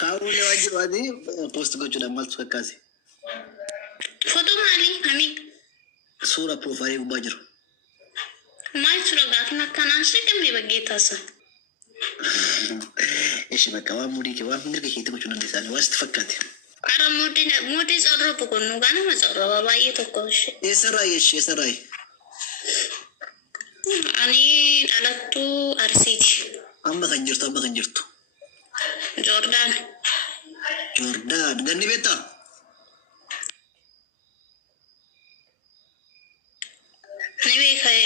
Kaawulee waajjira adii post gochuudhaan maaltu fakkaate? Foto maali? Ami? Suura profaayilii gubbaa jiru. Maal suura gaafa akkanaa shaqamne baggeetaasa? Ishi bakka waan mudii kee waan mirga keetti gochuu dandeessaa waan sitti fakkaate. Ara mudii corroo boqonnuu gaanuma corroo baay'ee tokko ishee. Eessarraa? Ani dhalattuu Arsiiti. Amma kan jirtu. Joordaan. Ganni beektaa? Ni beekee.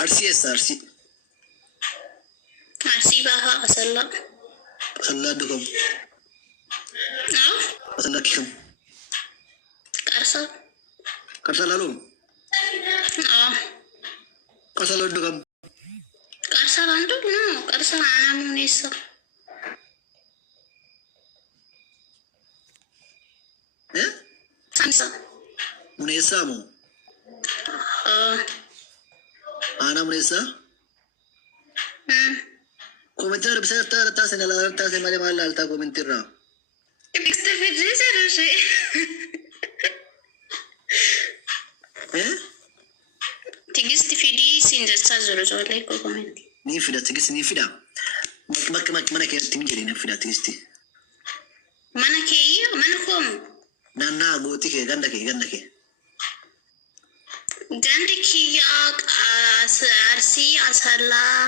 Arsii eessa Arsii? Arsii bahaa Asallaa. Asallaa dukamu. Asallaa kikamu. Qarsaa. Qarsaa laaluu? Qarsaa laaluu dukamu. Qarsaa kan dubbinu qarsaa aanaa muuneessa. Sansa. Muuneessaa moo? Aanaa muuneessaa? Komentar bisa taase malee maal laaltaa komentirraa? Bista fidee jedhashee. Tigisti fidii siin jechaa jiru ijoollee koo komenti. Ni fida tigisti ni fida. Mana keessatti min jedhee ni fida tigisti. Mana keeyyoo mana koomu. Naannaa gootii kee ganda kee. Gandi kiyyaa Arsii Asallaa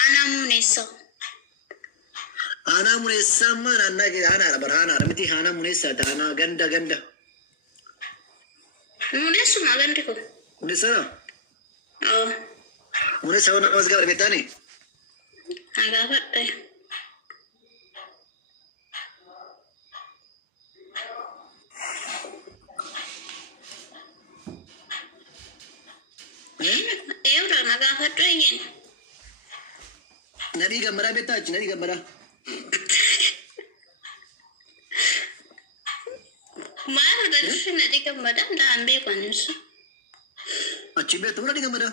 aanaa muuneessa. Aanaa muuneessaa ammaa naannaa kee aanaadha bara aanaadha miti aanaa muuneessaa taanaa ganda. Muuneessuma gandi kun. Muuneessaa? Muuneessaa waan namas gabaa beektaani? Agaafadhe. Eewra agaafadhu eenyeen? Nadhii gammadaa beektaa achi nadhii gammadaa. Maal hodhachuufi nadhii gammadaa dhaan beekanis. Achi beektu nadhii gammadaa.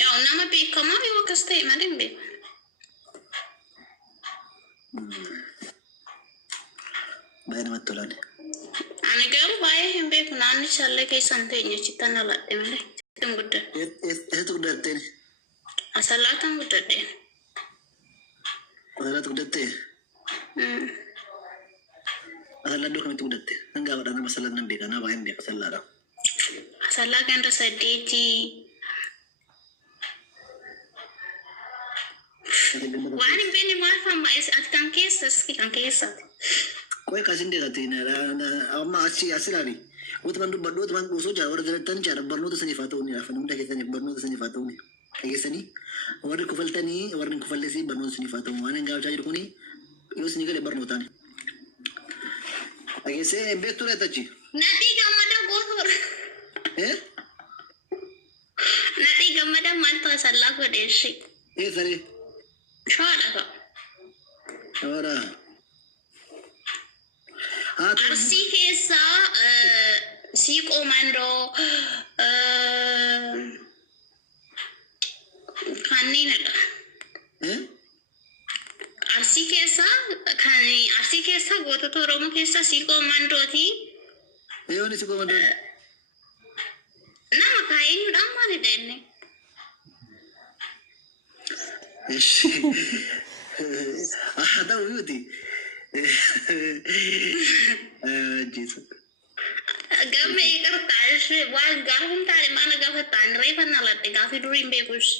Yoo nama beekamaa yoo akkas ta'e malee hin beeku. Baay'ee namatti tolaan. Ani garuu baay'ee hin beeku naannichallee keessan teenye achittan aladhe malee. Ittiin guddadhe. Eessatti guddatteen? Asallaatan guddadheen. Asallaatti guddattee? Asallaa iddoo kamitti guddatte? Nan gaafadha nama asallaa nan beeka naa baay'een beeka asallaadha. Asallaa ganda 8. Waan hin beekne maal famma ati kan keessaati. Qoy kasin deegate amma asilaani. Watuman dubbadhu watuman osoo jaa warra jalatan jaa barnoota saniif haa ta'u ni laafan hunda keessanii barnoota saniif haa ta'u ni dhageessanii warri kufaltanii warri hin kufalleesii barnoota saniif haa ta'u waan hin gaafachaa jiru kuni yoo isinii galee barnootaan. Dhageessee beektuu reetachi. Nadhii gammadaa gootuudha. Nadhii gammadaa maaltu asallaa godheessi. Eessanii? Shoodha ka. Shoodha. Arsii keessaa siiqoo mandoo kanneenidha. Arsii keessaa gootota Oromoo keessaa siiqoo mandooti. Eeyoon siiqoo mandoo? Nama kaa'eenyuudhaan maalidha inni? Ta'u yuuti. Jesus. Gamee qarxaash waan gaafum taane mana gaafataan reeffanna latte gaafii durii hin beekush.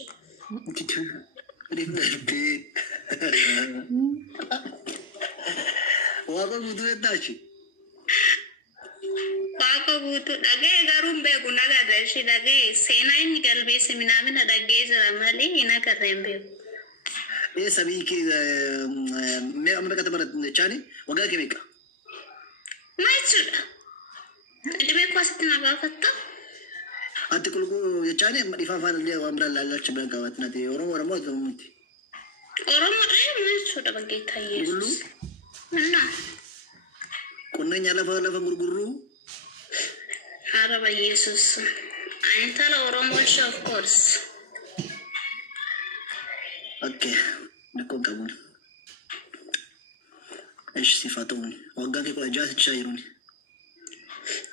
Waaqa guutuu jettaachi. Waaqa guutuu dhagee garuu hin beeku nagarra ishee dhagee seenaa inni galbeesse minaamina dhagee jira malee hin agarra hin beeku. Sabii kee amma beekata bara chaani waggaa kee meeqa? Maayisuudha. Dhibee kuwasitti na gaafatta. Ati kulguu jechaani amma dhifaa afaan illee waan biraan laallacha biraan qabaatti nati Oromoo akkamitti? Oromoodha maayisuudha baggeettaa Yesuus. Minna. Qonnaan lafa gurgurruu. Araba Yesuus. Ani tala Oromoo of course. Okay. Nakon kabul. ايش صفاتوني وقاك يقول اجازة تشايروني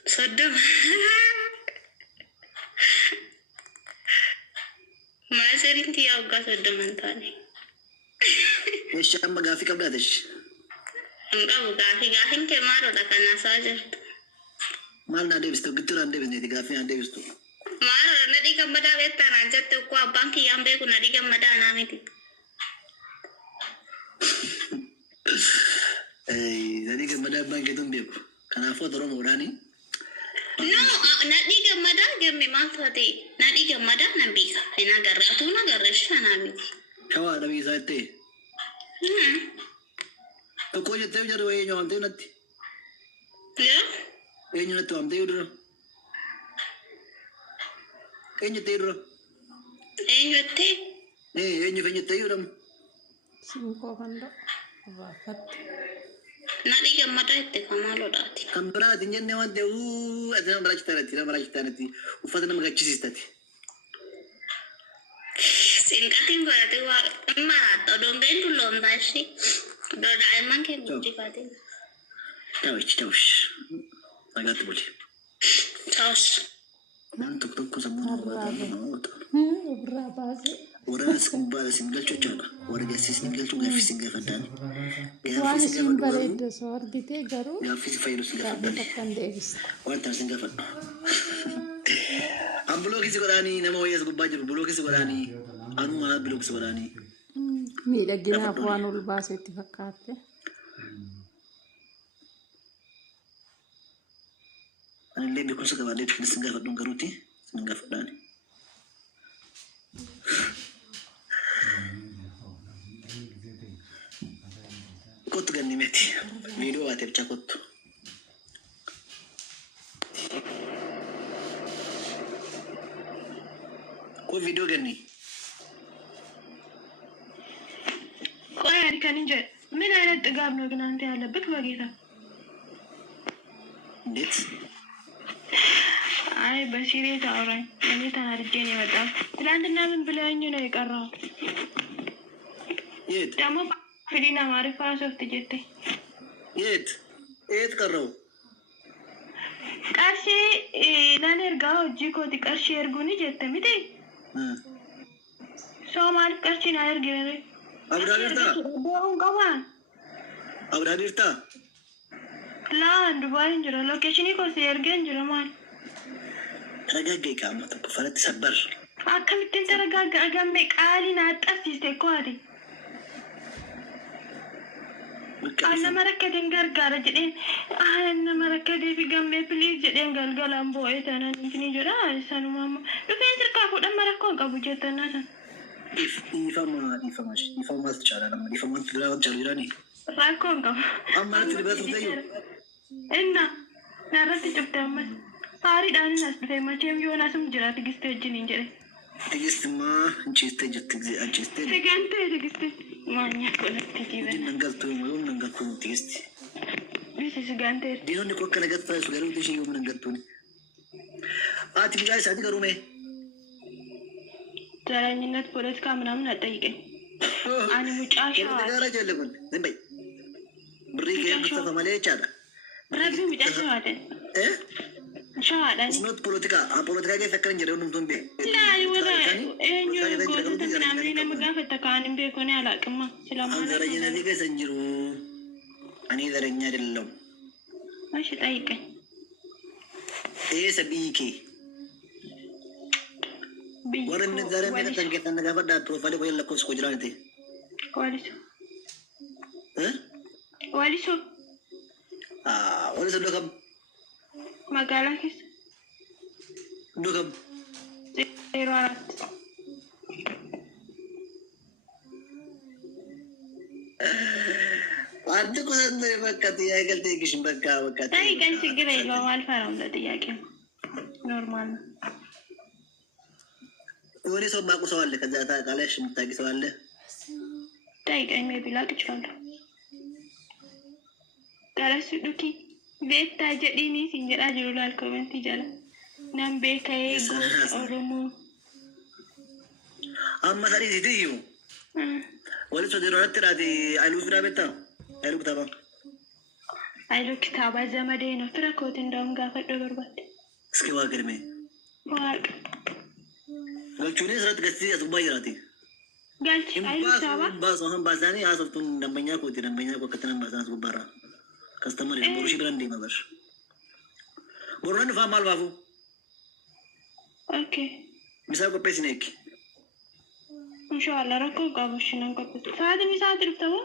صدم ما سرنتي يا وقا صدم انتاني ايش اما قافي قبلاتش انقا قافي انك مارو لك انا ساجرت مالنا ديبستو قلتو لان ديبس نيتي قافي عن ديبستو مارو ندي كمدا بيتا نانجت كو بانكي يامبي كو ندي كمدا نامتي اي ندي كمدا بانكي دون بيكو كان افو درو موراني no ندي كمدا جمي ما فاتي ندي كمدا نبيكا هنا غراتو نا غرش نامتي كوا نبي سايتي تو كوجه تيو جارو اي نيو انتي نتي يا اي نيو نتو امتي ودرو اي نيو تيرو ايو تي اي نيو فني تيو دم Cinco kanda wafat. ندي كمدا اتكمالو داتي كمبرات نجني وانت انا مراجع تانتي وفتنا مغاچيستاتي Singkatin berarti wa emak atau domben dulu mbak sih. Doa emang kayak bukti fatin. توش انا تقولي Terus انت تكتب سمون Berapa sih? وراس كمبال سنجل تشانا ورا سنجل تو غافي سنجل فدان Waan isin bareedda soo argite garuu غافي فايروس سنجل gaafa فدان takkan deebiste. وانت سنجل فدان ام بلوكي سيغراني نمو ويس غباجر بلوكي سيغراني انو ما بلوكي سيغراني Miidhaginaaf waan ol baasetti fakkaatte. انا اللي بيكون سكبا ديت سنجل فدان غروتي سنجل فدان كنت غنيمتي فيديو واتب كنت كو فيديو غني ቆይ ከንጀ ምን አይነት ጥጋብ ነው ግን አንተ ያለበት በጌታ እንዴት አይ በሲሪየስ አውራኝ እኔ ተናድጄ ነው የመጣው ትላንትና ምን ብለኸኝ ነው የቀረው የት ደግሞ ፍሪና ማሪፋ ሶፍት ጀቴ የት ቀረው ቀርሺ ለነርጋው ጂኮቲ ቀርሺ እርጉኒ ጀተ ሚቴ ሶማል ቀርሺ ና እርግረ አብራሪርታ ቦን ቀባ አብራሪርታ ላንድ ባንጅሮ ሎኬሽን ኮ ሲርገን ጅሮ ማል ተረጋጋ ካመተ ፈረት ሰበር አከምትን ተረጋጋ አገሜ ቃሊና አጣሲስቴ ኮዲ أنا مركزين غرغرة جدين أنا مركزين في جنبي بليز جدين غلغلة أمبوي تانا نتني جرا سانو ماما لفين تركافو دم مركون كابو جتنا سان يفهم تشالا لما يفهم تدرا تجاري راكون كابو أما أنت اللي بتزيو إننا نارتي جبت أمس ساري داني ناس في ما تيم يو ناسم جرا تجست جنين جري تجست ما نجست جت أجست تجست ما نيكون تجيبه ننقلتو تجست بس سجانتي دينو نكون كنا قد فاس وقالوا تيجي يوم ننقلتوني تبي ساعتي كرومي تراني نت بوليس كامنا من أتايكي أنا مجاشة تجارة جالبون زين بريك يا مصطفى ماليه هذا ربي مجاشة هذا إيه شهادة it's not politica politica كيف فكرين جريون نمتون به لا يوضع إنه يقول تسمع مني مقافة تكاني بيكوني على كما سلام أنا رجعنا ذيك سنجرو أنا إذا رجعنا دلهم ماشي تايكي إيه سبيكي ورن نزارن من تنكت نجابة دا بروفايل كويل لكوس كوجران تي واليسو ها واليسو واليسو دوكم مقالة كيس دوكم 04 أنت كذا بكتي يا قلتي كيش بكتي تايكي سجري لو والفرام ده تياكي نورمال وني صوب باكو سؤال لك كذا تعالش متاكي سؤال له تايكي ما بيلاك تشفاله قال سدوكي بيتا جديني سنجر أجرو لالكومنتي جالا نام بيكا يغو أورمو أما ساري زيديو ولا صديرات ترى دي ألو فرا بيتا ألو كتابا Ayluu kitaaba zamadee no fira kootiin daa'um gaafadhu barbaade. Iski waa galmee. Waaqa. Galchuunis irratti gastii asubaa jiraati. Galchi ayluu kitaaba. Baasoo baasanii haasoftuun dambanyaa kooti dambanyaa koo akkatti nan baasan as gubbaarra. Kastamari boruu shi biran deema bar. Boruu dhufaa maal baafu? Okay. Misaa qopheessine eegi. Inshallah rakkoo qabu shinan qopheessu. Sa'aatiin dhufta moo?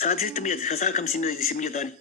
Sa'aatii sitti mijate kasaa kam si mijataani?